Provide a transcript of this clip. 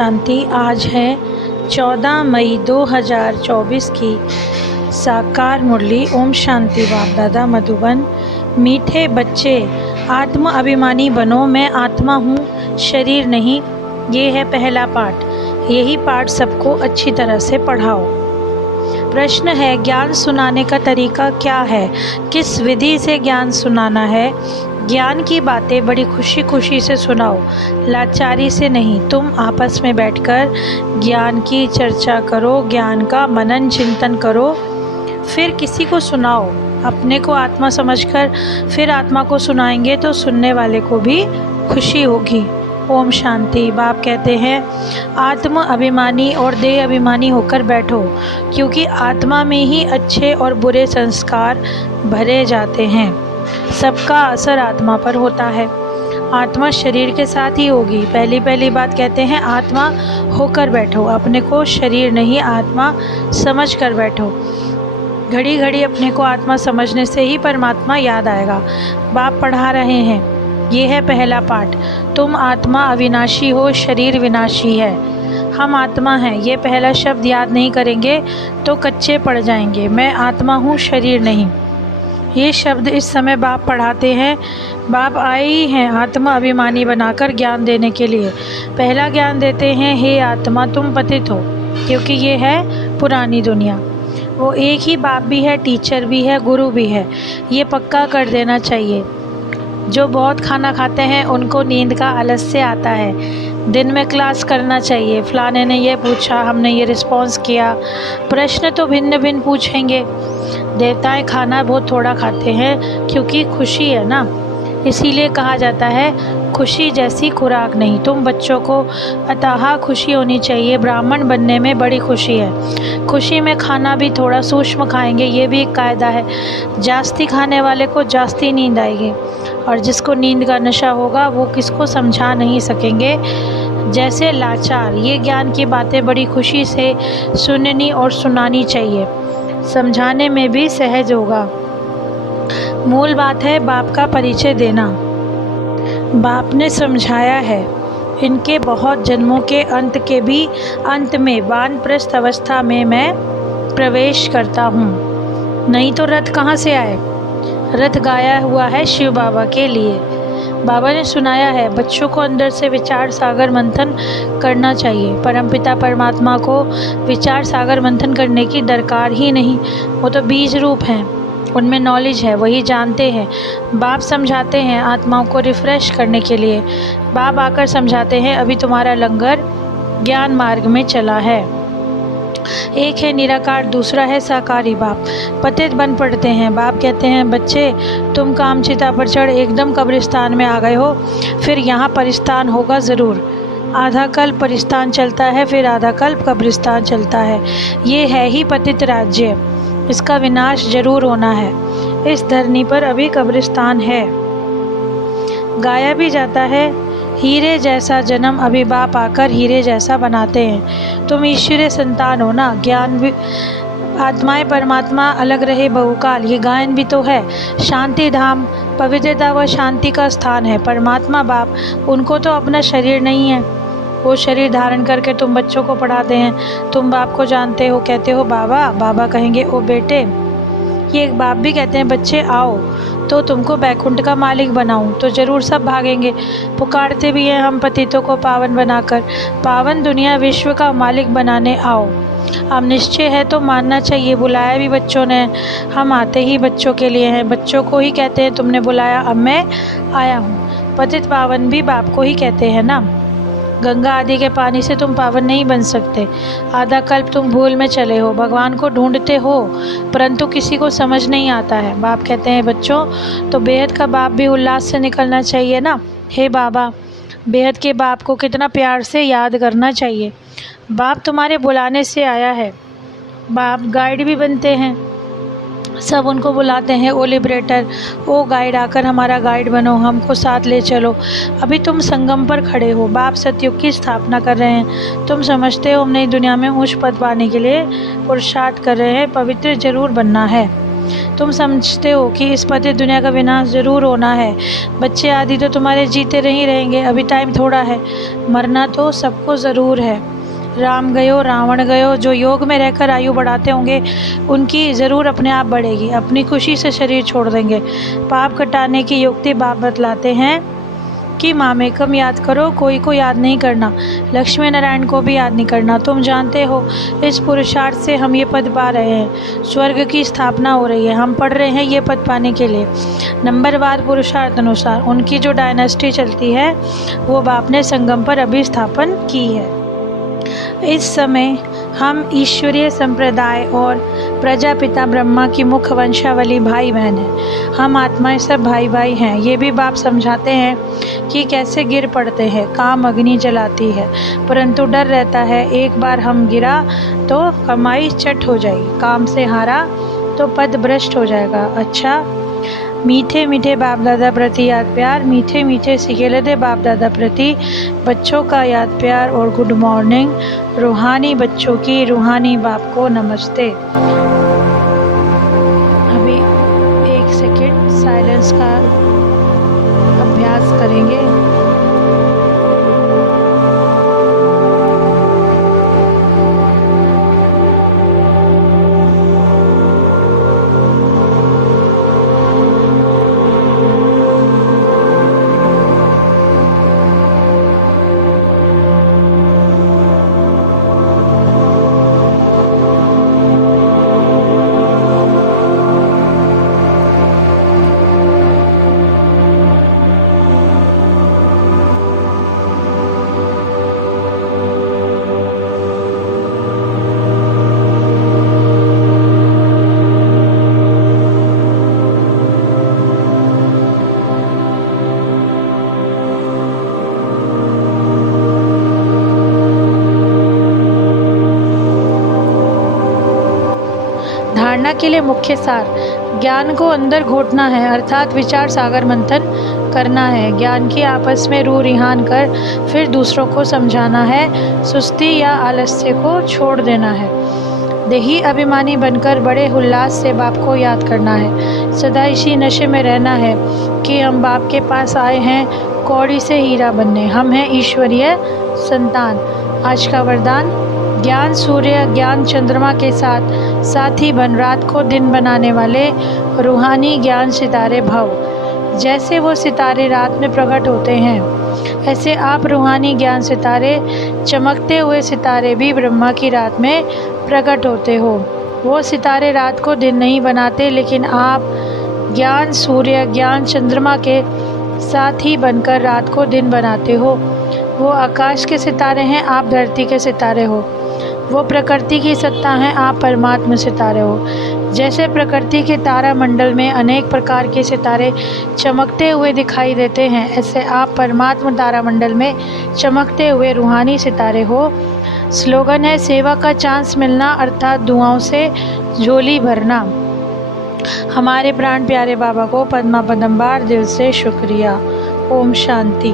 शांति। आज है 14 मई 2024 की साकार मुरली। ओम शांति। बाप दादा मधुबन। मीठे बच्चे, आत्म अभिमानी बनो। मैं आत्मा हूँ, शरीर नहीं। ये है पहला पाठ। यही पाठ सबको अच्छी तरह से पढ़ाओ। प्रश्न है, ज्ञान सुनाने का तरीका क्या है? किस विधि से ज्ञान सुनाना है? ज्ञान की बातें बड़ी खुशी खुशी से सुनाओ, लाचारी से नहीं। तुम आपस में बैठकर ज्ञान की चर्चा करो, ज्ञान का मनन चिंतन करो, फिर किसी को सुनाओ। अपने को आत्मा समझकर फिर आत्मा को सुनाएंगे तो सुनने वाले को भी खुशी होगी। ओम शांति। बाप कहते हैं, आत्म अभिमानी और देह अभिमानी होकर बैठो, क्योंकि आत्मा में ही अच्छे और बुरे संस्कार भरे जाते हैं। सबका असर आत्मा पर होता है। आत्मा शरीर के साथ ही होगी। पहली बात कहते हैं, आत्मा होकर बैठो। अपने को शरीर नहीं, आत्मा समझ कर बैठो। घड़ी घड़ी अपने को आत्मा समझने से ही परमात्मा याद आएगा। बाप पढ़ा रहे हैं, ये है पहला पाठ। तुम आत्मा अविनाशी हो, शरीर विनाशी है। हम आत्मा हैं। ये पहला शब्द याद नहीं करेंगे तो कच्चे पड़ जाएंगे। मैं आत्मा हूँ, शरीर नहीं। ये शब्द इस समय बाप पढ़ाते हैं। बाप आए ही हैं आत्मा अभिमानी बनाकर ज्ञान देने के लिए। पहला ज्ञान देते हैं, हे आत्मा तुम पतित हो, क्योंकि ये है पुरानी दुनिया। वो एक ही बाप भी है, टीचर भी है, गुरु भी है। ये पक्का कर देना चाहिए। जो बहुत खाना खाते हैं उनको नींद का आलस्य आता है। दिन में क्लास करना चाहिए। फलाने ने ये पूछा, हमने ये रिस्पॉन्स किया। प्रश्न तो भिन्न भिन्न पूछेंगे। देवताएं खाना बहुत थोड़ा खाते हैं, क्योंकि खुशी है ना, इसीलिए कहा जाता है खुशी जैसी खुराक नहीं। तुम बच्चों को अथाह खुशी होनी चाहिए। ब्राह्मण बनने में बड़ी खुशी है। खुशी में खाना भी थोड़ा सूक्ष्म खाएंगे, ये भी एक कायदा है। जास्ती खाने वाले को जास्ती नींद आएगी, और जिसको नींद का नशा होगा वो किसको समझा नहीं सकेंगे। जैसे लाचार, ये ज्ञान की बातें बड़ी खुशी से सुननी और सुनानी चाहिए। समझाने में भी सहज होगा। मूल बात है बाप का परिचय देना। बाप ने समझाया है, इनके बहुत जन्मों के अंत के भी अंत में वानप्रस्थ अवस्था में मैं प्रवेश करता हूँ। नहीं तो रथ कहाँ से आए? रथ गाया हुआ है शिव बाबा के लिए। बाबा ने सुनाया है, बच्चों को अंदर से विचार सागर मंथन करना चाहिए। परमपिता परमात्मा को विचार सागर मंथन करने की दरकार ही नहीं। वो तो बीज रूप हैं, उनमें नॉलेज है, वही जानते हैं। बाप समझाते हैं आत्माओं को रिफ़्रेश करने के लिए। बाप आकर समझाते हैं, अभी तुम्हारा लंगर ज्ञान मार्ग में चला है। एक है निराकार, दूसरा है साकारी। बाप पतित बन पड़ते हैं। बाप कहते हैं, बच्चे तुम कामचिता पर चढ़ एकदम कब्रिस्तान में आ गए हो, फिर यहाँ परिस्तान होगा ज़रूर। आधा कल्प परिस्तान चलता है, फिर आधा कल्प कब्रिस्तान चलता है। ये है ही पतित राज्य, इसका विनाश जरूर होना है। इस धरनी पर अभी कब्रिस्तान है। गाया भी जाता है, हीरे जैसा जन्म अभी बाप आकर हीरे जैसा बनाते हैं। तुम ईश्वरीय संतान हो ना। ज्ञान भी, आत्माएं परमात्मा अलग रहे बहुकाल, ये गायन भी तो है। शांति धाम पवित्रता व शांति का स्थान है। परमात्मा बाप, उनको तो अपना शरीर नहीं है। वो शरीर धारण करके तुम बच्चों को पढ़ाते हैं। तुम बाप को जानते हो, कहते हो बाबा। बाबा कहेंगे, ओ बेटे। ये एक बाप भी कहते हैं, बच्चे आओ तो तुमको बैकुंठ का मालिक बनाऊं, तो ज़रूर सब भागेंगे। पुकारते भी हैं हम पतितों को पावन बनाकर, पावन दुनिया विश्व का मालिक बनाने आओ। अब निश्चय है तो मानना चाहिए। बुलाया भी बच्चों ने, हम आते ही बच्चों के लिए हैं। बच्चों को ही कहते हैं तुमने बुलाया, अब मैं आया हूँ। पतित पावन भी बाप को ही कहते हैं ना। गंगा आदि के पानी से तुम पावन नहीं बन सकते। आधा कल्प तुम भूल में चले हो, भगवान को ढूंढते हो, परंतु किसी को समझ नहीं आता है। बाप कहते हैं, बच्चों तो बेहद का बाप भी उल्लास से निकलना चाहिए ना। हे बाबा, बेहद के बाप को कितना प्यार से याद करना चाहिए। बाप तुम्हारे बुलाने से आया है। बाप गाइड भी बनते हैं। सब उनको बुलाते हैं, ओ लिबरेटर, ओ गाइड, आकर हमारा गाइड बनो, हमको साथ ले चलो। अभी तुम संगम पर खड़े हो। बाप सतयुग की स्थापना कर रहे हैं। तुम समझते हो हम नई दुनिया में ऊंच पद पाने के लिए पुरुषार्थ कर रहे हैं। पवित्र जरूर बनना है। तुम समझते हो कि इस पतित दुनिया का विनाश जरूर होना है। बच्चे आदि तो तुम्हारे जीते नहीं रहेंगे, अभी टाइम थोड़ा है। मरना तो सबको ज़रूर है। राम गयो रावण गयो, जो योग में रहकर आयु बढ़ाते होंगे उनकी ज़रूर अपने आप बढ़ेगी, अपनी खुशी से शरीर छोड़ देंगे। पाप कटाने की युक्ति बाप बतलाते हैं कि मामेकम याद करो, कोई को याद नहीं करना, लक्ष्मी नारायण को भी याद नहीं करना। तुम जानते हो इस पुरुषार्थ से हम ये पद पा रहे हैं, स्वर्ग की स्थापना हो रही है। हम पढ़ रहे हैं ये पद पाने के लिए। नंबरवार पुरुषार्थ अनुसार उनकी जो डायनेस्टी चलती है वो बाप ने संगम पर अभी स्थापन की है। इस समय हम ईश्वरीय संप्रदाय और प्रजापिता ब्रह्मा की मुख्य वंशावली भाई बहन हैं। हम आत्माएं सब भाई भाई हैं। ये भी बाप समझाते हैं कि कैसे गिर पड़ते हैं। काम अग्नि जलाती है, परंतु डर रहता है एक बार हम गिरा तो कमाई चट हो जाएगी, काम से हारा तो पद भ्रष्ट हो जाएगा। अच्छा, मीठे मीठे बाप दादा प्रति याद प्यार, मीठे मीठे सिकेलदे बाप दादा प्रति बच्चों का याद प्यार और गुड मॉर्निंग। रूहानी बच्चों की रूहानी बाप को नमस्ते। अभी 1 सेकेंड साइलेंस का अभ्यास करेंगे। धारणा के लिए मुख्य सार, ज्ञान को अंदर घोटना है, अर्थात विचार सागर मंथन करना है। ज्ञान की आपस में रूह रिहान कर फिर दूसरों को समझाना है। सुस्ती या आलस्य को छोड़ देना है। देही अभिमानी बनकर बड़े उल्लास से बाप को याद करना है। सदा इसी नशे में रहना है कि हम बाप के पास आए हैं कौड़ी से हीरा बनने। हम हैं ईश्वरीय संतान। आज का वरदान, ज्ञान सूर्य ज्ञान चंद्रमा के साथ साथी बन रात को दिन बनाने वाले रूहानी ज्ञान सितारे भव। जैसे वो सितारे रात में प्रकट होते हैं, ऐसे आप रूहानी ज्ञान सितारे, चमकते हुए सितारे भी ब्रह्मा की रात में प्रकट होते हो। वो सितारे रात को दिन नहीं बनाते, लेकिन आप ज्ञान सूर्य ज्ञान चंद्रमा के साथ ही बनकर रात को दिन बनाते हो। वो आकाश के सितारे हैं, आप धरती के सितारे हो। वो प्रकृति की सत्ता है, आप परमात्मा सितारे हो। जैसे प्रकृति के तारा मंडल में अनेक प्रकार के सितारे चमकते हुए दिखाई देते हैं, ऐसे आप परमात्मा तारा मंडल में चमकते हुए रूहानी सितारे हो। स्लोगन है, सेवा का चांस मिलना अर्थात दुआओं से झोली भरना। हमारे प्राण प्यारे बाबा को पद्मा पदंबार दिल से शुक्रिया। ओम शांति।